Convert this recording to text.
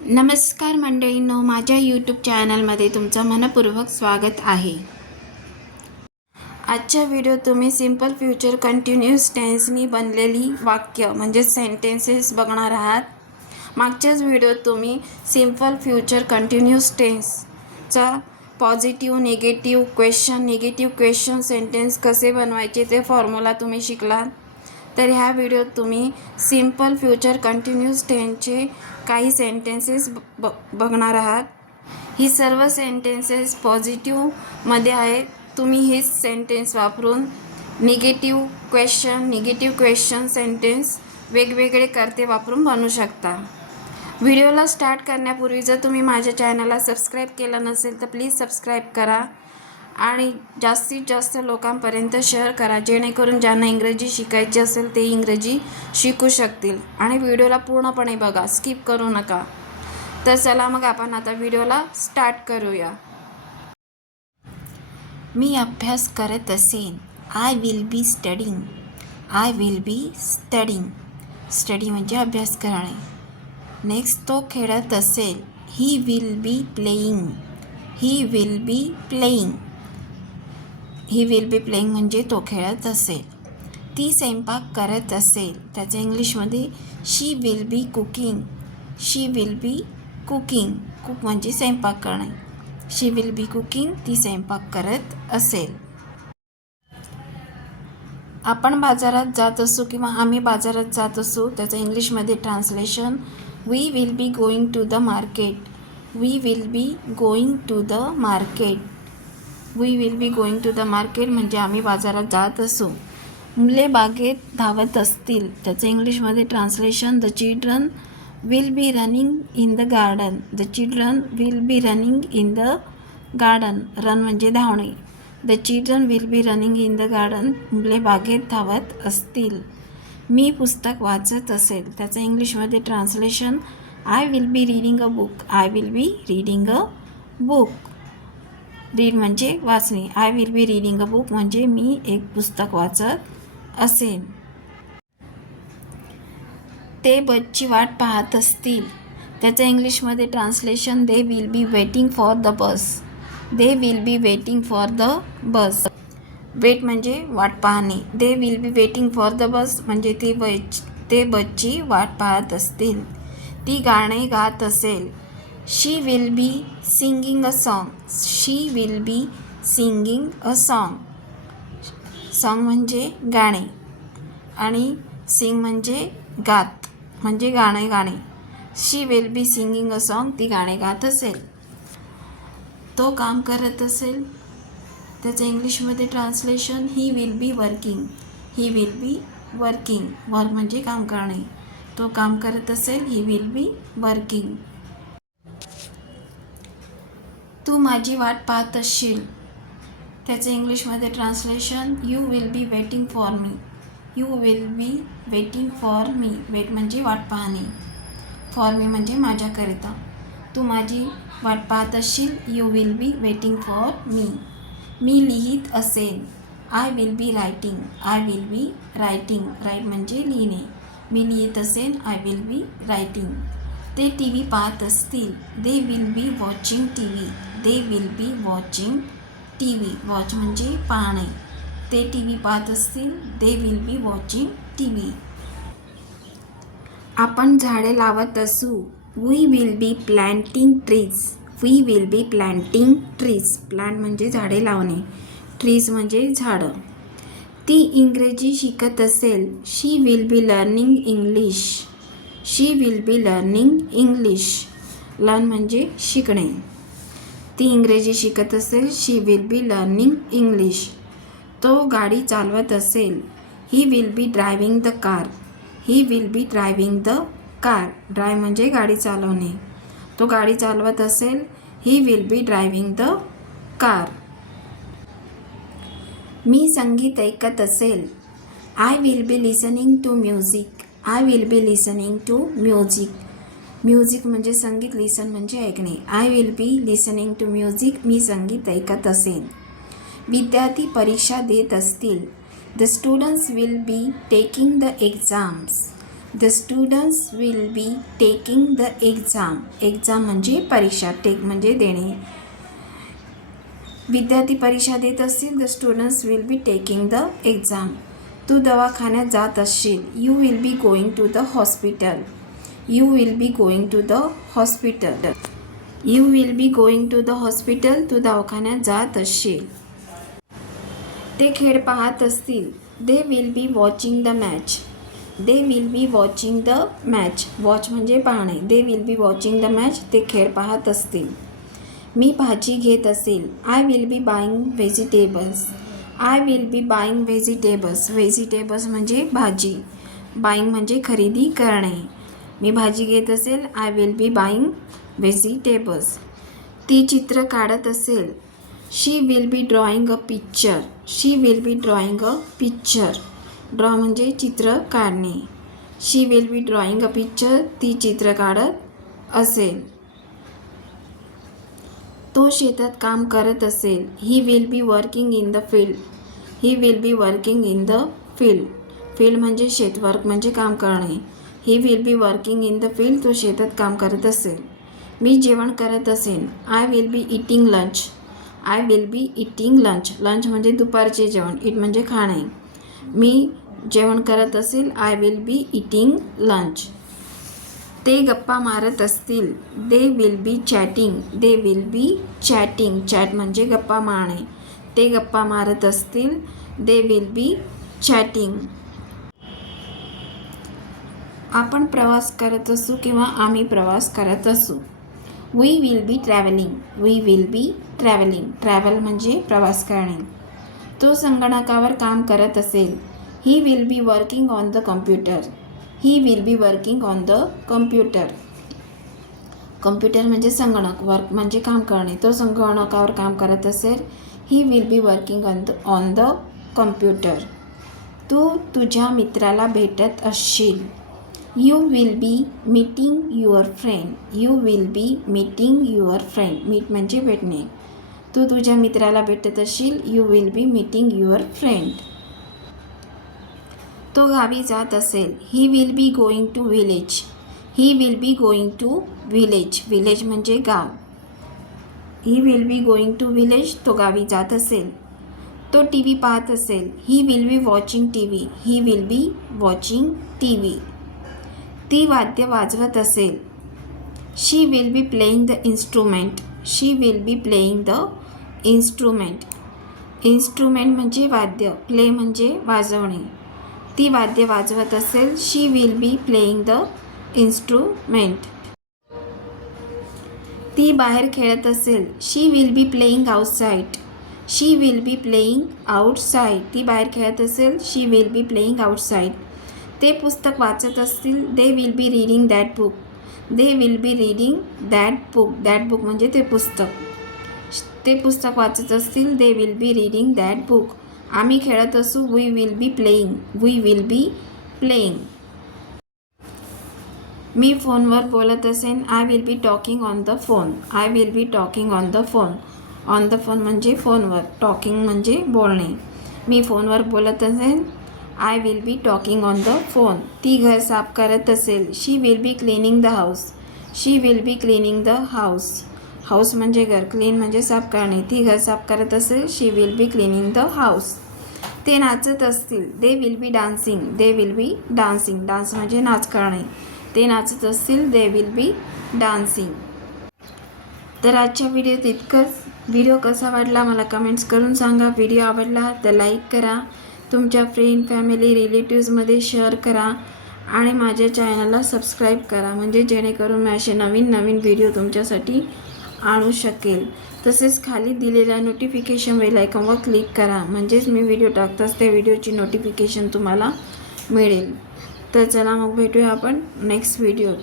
नमस्कार मंडळींनो, माझ्या यूट्यूब चॅनलमध्ये तुमचं मनपूर्वक स्वागत आहे. आजच्या व्हिडिओत तुम्ही सिंपल फ्युचर कंटिन्यूअस टेन्सनी बनलेली वाक्य म्हणजे सेंटेन्सेस बघणार आहात. मागच्याच व्हिडिओत तुम्ही सिंपल फ्युचर कंटिन्यूअस टेन्सचा पॉझिटिव्ह निगेटिव्ह क्वेश्चन सेंटेन्स कसे बनवायचे ते फॉर्म्युला तुम्ही शिकलात. तर ह्या व्हिडिओत तुम्ही सिंपल फ्युचर कंटिन्यूअस टेन्सचे काही सेंटेन्सेस बघणार आहात. ही सर्व सेंटेन्सेस पॉझिटिव्हमध्ये आहेत. तुम्ही हे सेंटेन्स वापरून निगेटिव्ह क्वेश्चन सेंटेन्स वेगवेगळे कर्ते वापरून बनवू शकता. व्हिडिओला स्टार्ट करण्यापूर्वी जर तुम्ही माझ्या चॅनलला सबस्क्राईब केलं नसेल तर प्लीज सबस्क्राईब करा आणि जास्तीत जास्त लोकांपर्यंत शेअर करा, जेणेकरून ज्यांना इंग्रजी शिकायची असेल ते इंग्रजी शिकू शकतील. आणि व्हिडिओला पूर्णपणे बघा, स्किप करू नका. तर चला मग आपण आता व्हिडिओला स्टार्ट करूया. मी अभ्यास करत असेन. I will be studying. Study म्हणजे अभ्यास करणे. नेक्स्ट, तो खेळत असेल. He will be playing. He will be playing म्हणजे तो खेळत असेल. ती स्वयंपाक करत असेल. त्याच्या इंग्लिशमध्ये शी विल बी कुकिंग. कुक म्हणजे स्वयंपाक करणे. शी विल बी कुकिंग. ती स्वयंपाक करत असेल. आपण बाजारात जात असू किंवा आम्ही बाजारात जात असू, त्याचं इंग्लिशमध्ये translation we will be going to the market. We will be going to the market म्हणजे आम्ही बाजारात जात असू. मुले बागेत धावत असतील. त्याचं इंग्लिशमध्ये translation the children will be running in the garden. Run म्हणजे धावणे. The children will be running in the garden. मुले बागेत धावत असतील. मी पुस्तक वाचत असेल. त्याचं इंग्लिशमध्ये translation I will be reading a book. Read म्हणजे वाचणे. I will be reading a book म्हणजे मी एक पुस्तक वाचत असेन. ते बसची वाट पाहत असतील. त्याचं इंग्लिशमध्ये translation they will be waiting for the bus. Wait म्हणजे वाट पाहणे. They will be waiting for the bus म्हणजे ते बसची वाट पाहत असतील. ती गाणे गात असेल. She will be singing a song. Song म्हणजे गाणे आणि सिंग म्हणजे गात म्हणजे गाणे. She will be singing a song. ती गाणे गात असेल. तो काम करत असेल. त्याचं इंग्लिशमध्ये translation he will be working. Work म्हणजे काम करणे. तो काम करत असेल. He will be working. तू माझी वाट पाहत असशील. त्याचं इंग्लिशमध्ये translation you will be waiting for me. Wait म्हणजे वाट पाहणे. फॉर मी म्हणजे माझ्याकरिता. तू माझी वाट पाहत असशील. You will be waiting for me. मी लिहित असेन. I will be writing. Write म्हणजे लिहिणे. मी लिहित असेन. I will be writing. ते टी व्ही पाहत असतील. They will be watching TV. Watch म्हणजे पाहणे. ते टी व्ही पाहत असतील. They will be watching TV. आपण झाडे लावत असू. We will be planting trees. Plant म्हणजे झाडे लावणे. ट्रीज म्हणजे झाडं. ती इंग्रजी शिकत असेल. She will be learning English. Learn म्हणजे शिकणे. ती इंग्रजी शिकत असेल. She will be learning English. तो गाडी चालवत असेल. He will be driving the car. Drive म्हणजे गाडी चालवणे. तो गाडी चालवत असेल. He will be driving the car. मी संगीत ऐकत असेल. I will be listening to music. Music म्हणजे संगीत. लिसन म्हणजे ऐकणे. I will be listening to music. मी संगीत ऐकत असेन. विद्यार्थी परीक्षा देत असतील. The students will be taking the exams. The students will be taking the exam. Exam म्हणजे परीक्षा, टेक म्हणजे देणे. विद्यार्थी परीक्षा देत असतील. The students will be taking the exam. तू दवाखान्यात जात असशील. You will be going to the hospital. You will be going to the hospital. You will be going to the hospital. तू दवाखान्यात जात असशील. ते खेळ पाहत असतील. They will be watching the match. They will be watching the match. Watch म्हणजे पाहणे. They will be watching the match. ते खेळ पाहत असतील. मी भाजी घेत असेल. I will be buying vegetables. I will be buying vegetables. Vegetables म्हणजे भाजी. बाईंग म्हणजे खरेदी करणे. मी भाजी घेत असेल. I will be buying vegetables. ती चित्र काढत असेल. She will be drawing a picture. She will be drawing a picture. Draw म्हणजे चित्र काढणे. She will be drawing a picture. ती चित्र काढत असेल. तो शेतात काम करत असेल. He will be working in the field. He will be working in the field. Field म्हणजे शेत. वर्क म्हणजे काम करणे. He will be working in the field. तो शेतात काम करत असेल. मी जेवण करत असेन. I will be eating lunch. I will be eating lunch. Lunch म्हणजे दुपारचे जेवण. इट म्हणजे खाणे. मी जेवण करत असेल. I will be eating lunch. ते गप्पा मारत असतील. They will be chatting. They will be chatting. Chat म्हणजे गप्पा मारणे. ते गप्पा मारत असतील. They will be chatting. आपण प्रवास करत असू किंवा आम्ही प्रवास करत असू. We will be travelling. We will be travelling. Travel म्हणजे प्रवास करणे. तो संगणकावर काम करत असेल. He will be working on the computer. He will be working on the computer. Computer म्हणजे संगणक. वर्क म्हणजे काम करणे. तो संगणकावर काम करत असेल. He will be working on the computer. तू तुझ्या मित्राला भेटत असशील. You will be meeting your friend. You will be meeting your friend. Meet म्हणजे भेटणे. तू तुझ्या मित्राला भेटत असशील. You will be meeting your friend. तो गावी जात असेल. He will be going to village. He will be going to village. Village म्हणजे गाव. He will be going to village. तो गावी जात असेल. तो टी व्ही पाहत असेल. He will be watching TV. He will be watching TV. ती वाद्य वाजवत असेल. She will be playing the instrument. She will be playing the instrument. Instrument म्हणजे वाद्य. प्ले म्हणजे वाजवणे. ती वाद्य वाजवत असेल. She will be playing the instrument. ती बाहेर खेळत असेल. She will be playing outside. She will be playing outside. ती बाहेर खेळत असेल. She will be playing outside. ते पुस्तक वाचत असतील. They will be reading that book. They will be reading that book. That book म्हणजे ते पुस्तक. ते पुस्तक वाचत असतील. They will be reading that book. आम्ही खेळत असू. We will be playing. We will be playing. मी फोनवर बोलत असेन. I will be talking on the phone. I will be talking on the phone. On the phone म्हणजे फोनवर. Talking म्हणजे बोलणे. मी फोनवर बोलत असेन. I will be talking on the phone. ती घर साफ करत असेल. She will be cleaning the house. She will be cleaning the house. House म्हणजे घर. क्लीन म्हणजे साफ करणे. ती घर साफ करत असेल. She will be cleaning the house. ते नाचत असतील. They will be dancing. They will be dancing. Dance म्हणजे नाच करणे. ते नाचत असतील. They will be dancing. तर आजच्या व्हिडिओत इतकंच. व्हिडिओ कसा वाटला मला कमेंट्स करून सांगा. व्हिडिओ आवडला तर लाईक करा. तुमच्या फ्रेंड फॅमिली रिलेटिव्समध्ये शेअर करा आणि माझ्या चॅनलला सबस्क्राईब करा म्हणजे जेणेकरून मी असे नवीन व्हिडिओ तुमच्यासाठी आणू शकेल. तसेच खाली दिलेल्या नोटिफिकेशन बेल आयकॉनवर क्लिक करा म्हणजेच मी व्हिडिओ टाकताच त्या व्हिडिओची नोटिफिकेशन तुम्हाला मिळेल. तर चला मग भेटूया आपण नेक्स्ट व्हिडिओत.